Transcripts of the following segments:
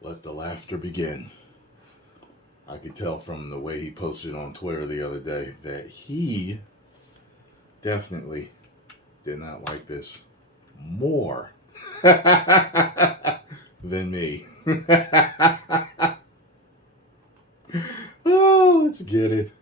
Let the laughter begin. I could tell from the way he posted on Twitter the other day that he definitely did not like this more than me. Oh, let's get it.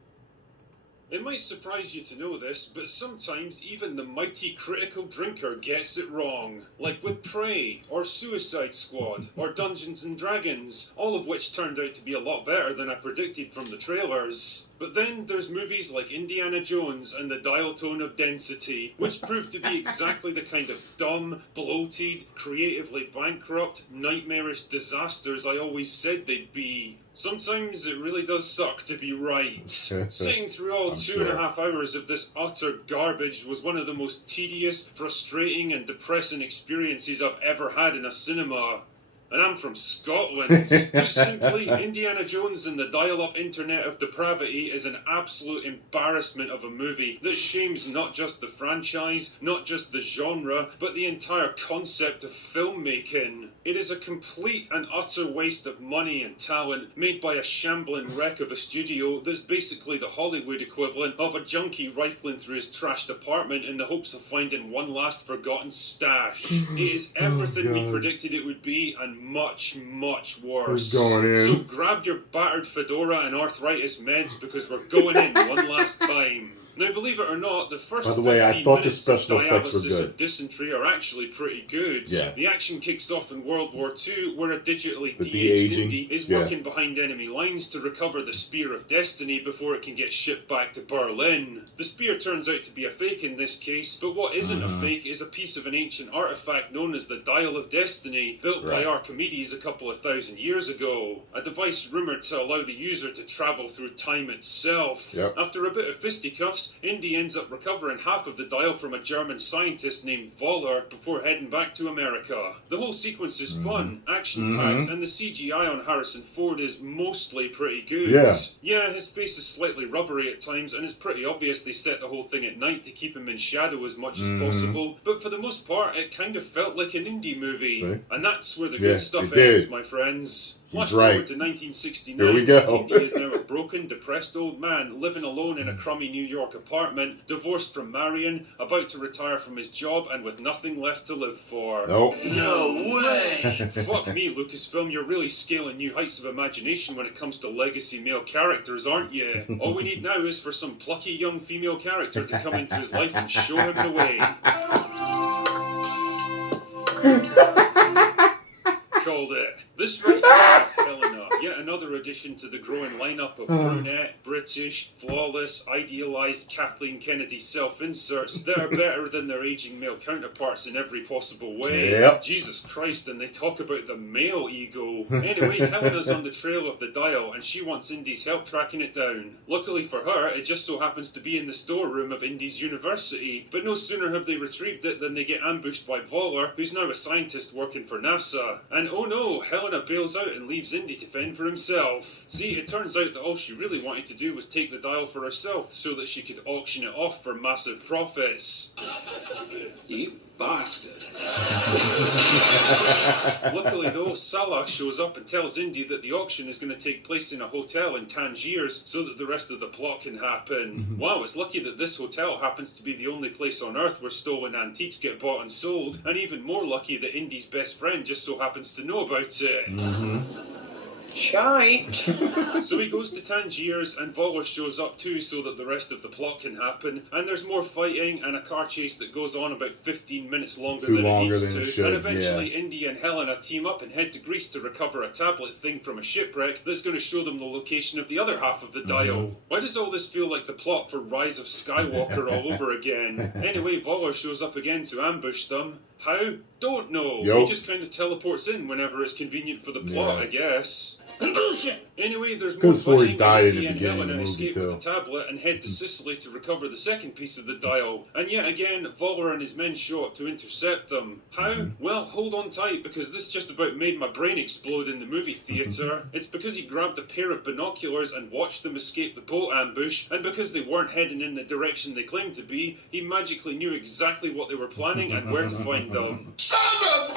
It might surprise you to know this, but sometimes even the mighty critical drinker gets it wrong. Like with Prey, or Suicide Squad, or Dungeons & Dragons, all of which turned out to be a lot better than I predicted from the trailers. But then there's movies like Indiana Jones and the Dial Tone of Density, which proved to be exactly the kind of dumb, bloated, creatively bankrupt, nightmarish disasters I always said they'd be. Sometimes it really does suck to be right. Sitting through all 2.5 hours of this utter garbage was one of the most tedious, frustrating and depressing experiences I've ever had in a cinema. And I'm from Scotland. Put simply, Indiana Jones and the dial-up internet of depravity is an absolute embarrassment of a movie that shames not just the franchise, not just the genre, but the entire concept of filmmaking. It is a complete and utter waste of money and talent made by a shambling wreck of a studio that's basically the Hollywood equivalent of a junkie rifling through his trashed apartment in the hopes of finding one last forgotten stash. It is everything we predicted it would be and much, much worse. So grab your battered fedora and arthritis meds because we're going in one last time. Now, believe it or not, the first 15 minutes of dialysis and dysentery are actually pretty good. Yeah. The action kicks off in World War II, where a digitally de-aged Indy is working behind enemy lines to recover the Spear of Destiny before it can get shipped back to Berlin. The spear turns out to be a fake in this case, but what isn't a fake is a piece of an ancient artifact known as the Dial of Destiny, built by Archimedes a couple of thousand years ago. A device rumoured to allow the user to travel through time itself. After a bit of fisticuffs, Indy ends up recovering half of the dial from a German scientist named Voller before heading back to America. The whole sequence is fun, action-packed, and the CGI on Harrison Ford is mostly pretty good. Yeah, his face is slightly rubbery at times, and it's pretty obvious they set the whole thing at night to keep him in shadow as much as possible, but for the most part, it kind of felt like an indie movie. And that's where the good stuff ends, my friends. Flash forward to 1969. Here we go. Indy is now a broken, depressed old man living alone in a crummy New York apartment, divorced from Marion, about to retire from his job, and with nothing left to live for. No way! Fuck me, Lucasfilm, you're really scaling new heights of imagination when it comes to legacy male characters, aren't you? All we need now is for some plucky young female character to come into his life and show him the way. Called it. This right here is Helena, yet another addition to the growing lineup of brunette, British, flawless, idealised Kathleen Kennedy self-inserts that are better than their aging male counterparts in every possible way. Jesus Christ, and they talk about the male ego. Anyway, Helena's on the trail of the dial, and she wants Indy's help tracking it down. Luckily for her, it just so happens to be in the storeroom of Indy's university, but no sooner have they retrieved it than they get ambushed by Voller, who's now a scientist working for NASA. And oh no, Helena bails out and leaves Indy to fend for himself. See, it turns out that all she really wanted to do was take the dial for herself so that she could auction it off for massive profits. You bastard. Luckily though, Salah shows up and tells Indy that the auction is going to take place in a hotel in Tangiers so that the rest of the plot can happen. Wow, it's lucky that this hotel happens to be the only place on Earth where stolen antiques get bought and sold, and even more lucky that Indy's best friend just so happens to know about it. Shite. So he goes to Tangiers, and Voller shows up too so that the rest of the plot can happen, and there's more fighting and a car chase that goes on about 15 minutes longer than it needs to, and eventually Indy and Helena team up and head to Greece to recover a tablet thing from a shipwreck that's going to show them the location of the other half of the dial. Why does all this feel like the plot for Rise of Skywalker all over again? Anyway, Voller shows up again to ambush them. How? Don't know. He just kind of teleports in whenever it's convenient for the plot, I guess. Anyway, there's more fighting, and Indy and Helena escape with the tablet and head to Sicily to recover the second piece of the dial. And yet again, Voller and his men show up to intercept them. How? Well, hold on tight, because this just about made my brain explode in the movie theatre. It's because he grabbed a pair of binoculars and watched them escape the boat ambush, and because they weren't heading in the direction they claimed to be, he magically knew exactly what they were planning and where to find them. Son of a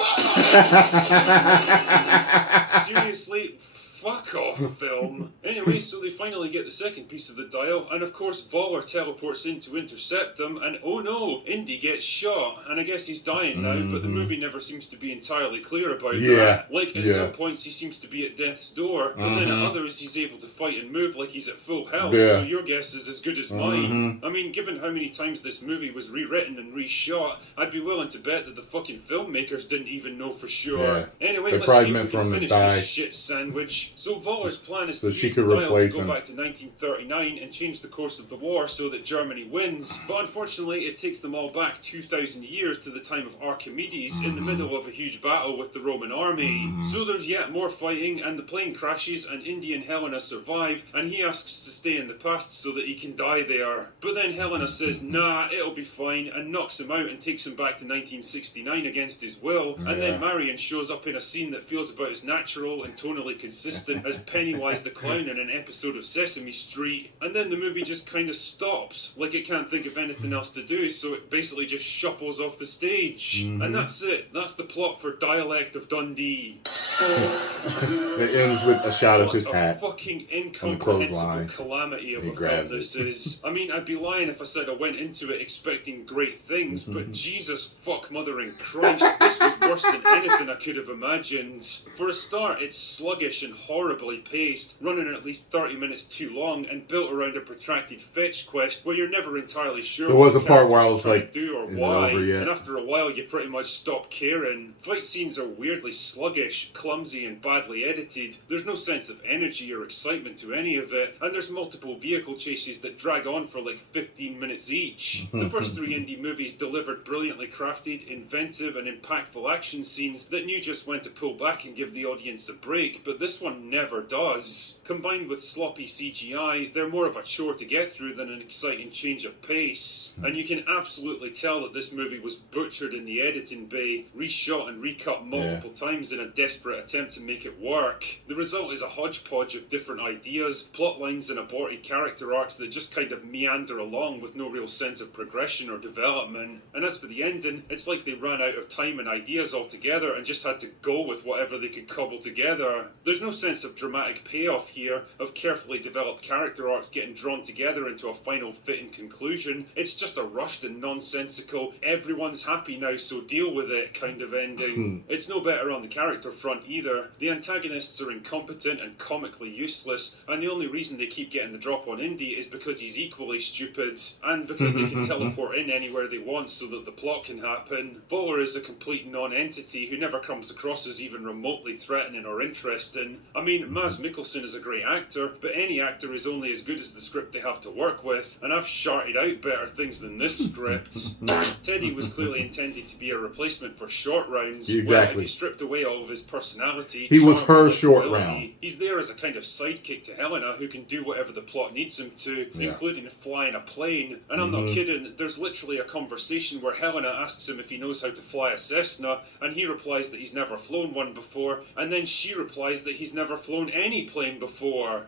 Seriously? Fuck off, film. Anyway, so they finally get the second piece of the dial, and of course Voller teleports in to intercept them, and oh no, Indy gets shot, and I guess he's dying now, but the movie never seems to be entirely clear about that. Like, at some points he seems to be at death's door, but then at others he's able to fight and move like he's at full health, so your guess is as good as mine. I mean, given how many times this movie was rewritten and reshot, I'd be willing to bet that the fucking filmmakers didn't even know for sure. Anyway, let's see if we can finish this shit sandwich. So Voller's plan is to use the dial to go back to 1939 and change the course of the war so that Germany wins, but unfortunately it takes them all back 2,000 years to the time of Archimedes in the middle of a huge battle with the Roman army. So there's yet more fighting, and the plane crashes, and Indy and Helena survive, and he asks to stay in the past so that he can die there. But then Helena says, nah, it'll be fine, and knocks him out and takes him back to 1969 against his will, and then Marion shows up in a scene that feels about as natural and tonally consistent as Pennywise the Clown in an episode of Sesame Street, and then the movie just kind of stops, like it can't think of anything else to do, so it basically just shuffles off the stage. And that's it. That's the plot for Dialect of Dundee. It ends with a shot of his hat. What a fucking incomprehensible calamity of a film this is. I mean, I'd be lying if I said I went into it expecting great things, but Jesus fuck mothering Christ, this was worse than anything I could have imagined. For a start, it's sluggish and horribly paced, running at least 30 minutes too long, and built around a protracted fetch quest where you're never entirely sure there was what a part where I the was character's like, trying to do or is why, it over yet? and after a while you pretty much stop caring. Fight scenes are weirdly sluggish, clumsy and badly edited. There's no sense of energy or excitement to any of it, and there's multiple vehicle chases that drag on for like 15 minutes each. The first three indie movies delivered brilliantly crafted, inventive and impactful action scenes that knew just when to pull back and give the audience a break, but this one never does. Combined with sloppy CGI, they're more of a chore to get through than an exciting change of pace. And you can absolutely tell that this movie was butchered in the editing bay, reshot and recut multiple times in a desperate attempt to make it work. The result is a hodgepodge of different ideas, plot lines and aborted character arcs that just kind of meander along with no real sense of progression or development. And as for the ending, it's like they ran out of time and ideas altogether and just had to go with whatever they could cobble together. There's no sense of dramatic payoff here, of carefully developed character arcs getting drawn together into a final fitting conclusion. It's just a rushed and nonsensical, everyone's happy now so deal with it kind of ending. It's no better on the character front either. The antagonists are incompetent and comically useless, and the only reason they keep getting the drop on Indy is because he's equally stupid, and because they can teleport in anywhere they want so that the plot can happen. Voller is a complete non-entity who never comes across as even remotely threatening or interesting. I mean, Mads Mikkelsen is a great actor, but any actor is only as good as the script they have to work with, and I've sharted out better things than this script. Teddy was clearly intended to be a replacement for Short Rounds. Exactly. Well, if you stripped away all of his personality, he was her and short ability, round. He's there as a kind of sidekick to Helena who can do whatever the plot needs him to, including flying a plane. And I'm not kidding, there's literally a conversation where Helena asks him if he knows how to fly a Cessna, and he replies that he's never flown one before, and then she replies that he's never flown any plane before.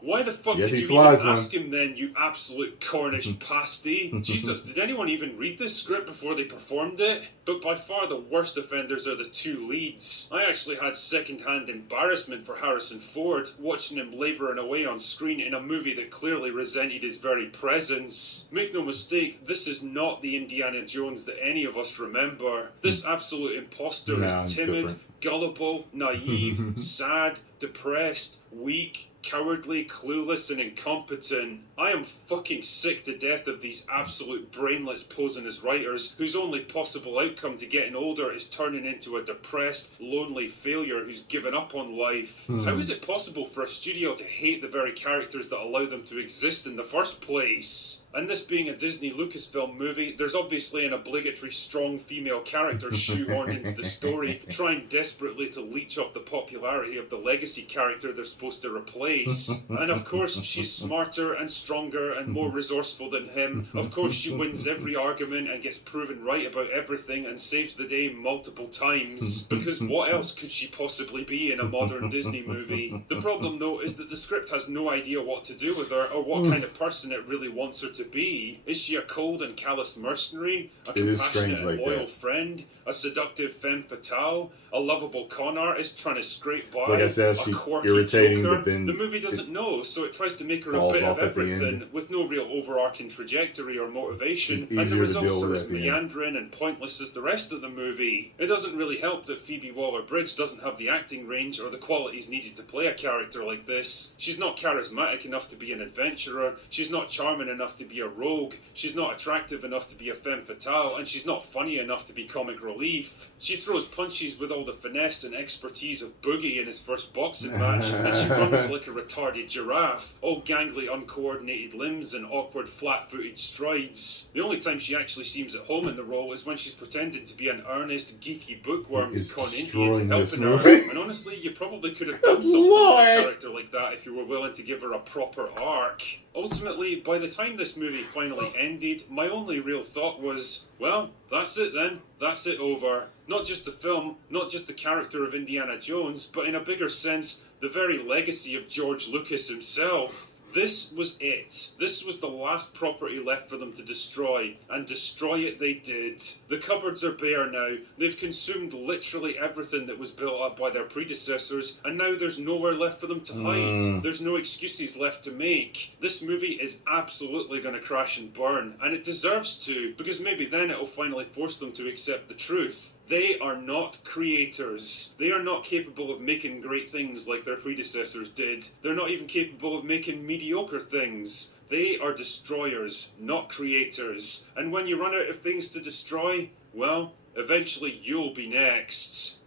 Why the fuck did you even ask him then, you absolute Cornish pasty? Jesus, did anyone even read this script before they performed it? But by far the worst offenders are the two leads. I actually had second-hand embarrassment for Harrison Ford, watching him labouring away on screen in a movie that clearly resented his very presence. Make no mistake, this is not the Indiana Jones that any of us remember. This absolute imposter is timid, gullible, naive, sad, depressed, weak, cowardly, clueless and incompetent. I am fucking sick to death of these absolute brainlets posing as writers whose only possible outcome to getting older is turning into a depressed, lonely failure who's given up on life. How is it possible for a studio to hate the very characters that allow them to exist in the first place? And this being a Disney Lucasfilm movie, there's obviously an obligatory strong female character shoehorned into the story, trying desperately to leech off the popularity of the legacy character they're supposed to replace. And of course, she's smarter and stronger and more resourceful than him. Of course, she wins every argument and gets proven right about everything and saves the day multiple times. Because what else could she possibly be in a modern Disney movie? The problem, though, is that the script has no idea what to do with her or what kind of person it really wants her to to be? Is she a cold and callous mercenary, a It is strange compassionate and like loyal that. friend, a seductive femme fatale, a lovable con artist trying to scrape by, Like I said, a she's quirky irritating, joker? but then the movie doesn't it know, so it tries to make her a falls bit of off at the everything end. with no real overarching trajectory or motivation, She's and the easier to results deal are with as at the end. meandering and pointless as the rest of the movie. It doesn't really help that Phoebe Waller-Bridge doesn't have the acting range or the qualities needed to play a character like this. She's not charismatic enough to be an adventurer, she's not charming enough to be a rogue, she's not attractive enough to be a femme fatale, and she's not funny enough to be comic relief. She throws punches with all the finesse and expertise of Boogie in his first boxing match, and she runs like a retarded giraffe, all gangly uncoordinated limbs and awkward flat-footed strides. The only time she actually seems at home in the role is when she's pretending to be an earnest, geeky bookworm to con Indy into helping her. And honestly, you probably could have done something with a character like that if you were willing to give her a proper arc. Ultimately, by the time this movie finally ended, my only real thought was, well, that's it then. That's it over. Not just the film, not just the character of Indiana Jones, but in a bigger sense, the very legacy of George Lucas himself. This was it. This was the last property left for them to destroy, and destroy it they did. The cupboards are bare now. They've consumed literally everything that was built up by their predecessors, and now there's nowhere left for them to hide. There's no excuses left to make. This movie is absolutely going to crash and burn, and it deserves to, because maybe then it'll finally force them to accept the truth. They are not creators. They are not capable of making great things like their predecessors did. They're not even capable of making mediocre things. They are destroyers, not creators. And when you run out of things to destroy, well, eventually you'll be next.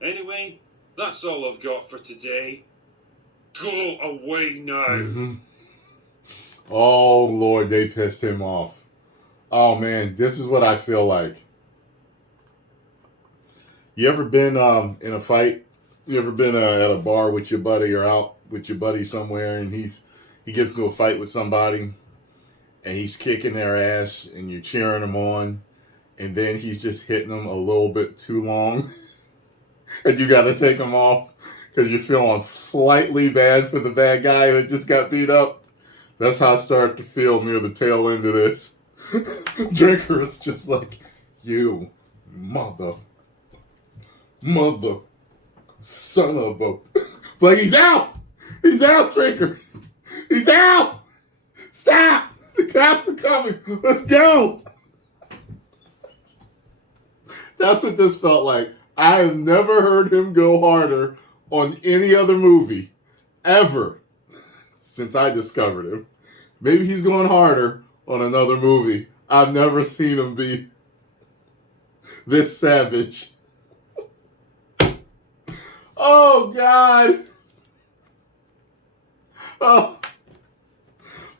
Anyway, that's all I've got for today. Go away now. Oh, Lord, they pissed him off. Oh, man, this is what I feel like. You ever been in a fight? You ever been at a bar with your buddy or out with your buddy somewhere, and he gets into a fight with somebody, and he's kicking their ass, and you're cheering him on, and then he's just hitting them a little bit too long, and you got to take him off because you're feeling slightly bad for the bad guy that just got beat up? That's how I start to feel near the tail end of this. Drinker is just like, you mother son of a... Like, he's out! He's out, Drinker! He's out! Stop! The cops are coming! Let's go! That's what this felt like. I have never heard him go harder on any other movie, ever, since I discovered him. Maybe he's going harder on another movie. I've never seen him be this savage. Oh, God. Oh.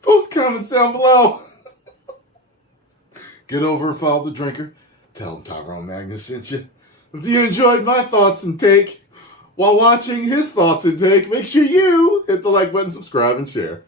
Post comments down below. Get over and follow the drinker. Tell him Tyrone Magnus sent you. If you enjoyed my thoughts and take while watching his thoughts and take, make sure you hit the like button, subscribe, and share.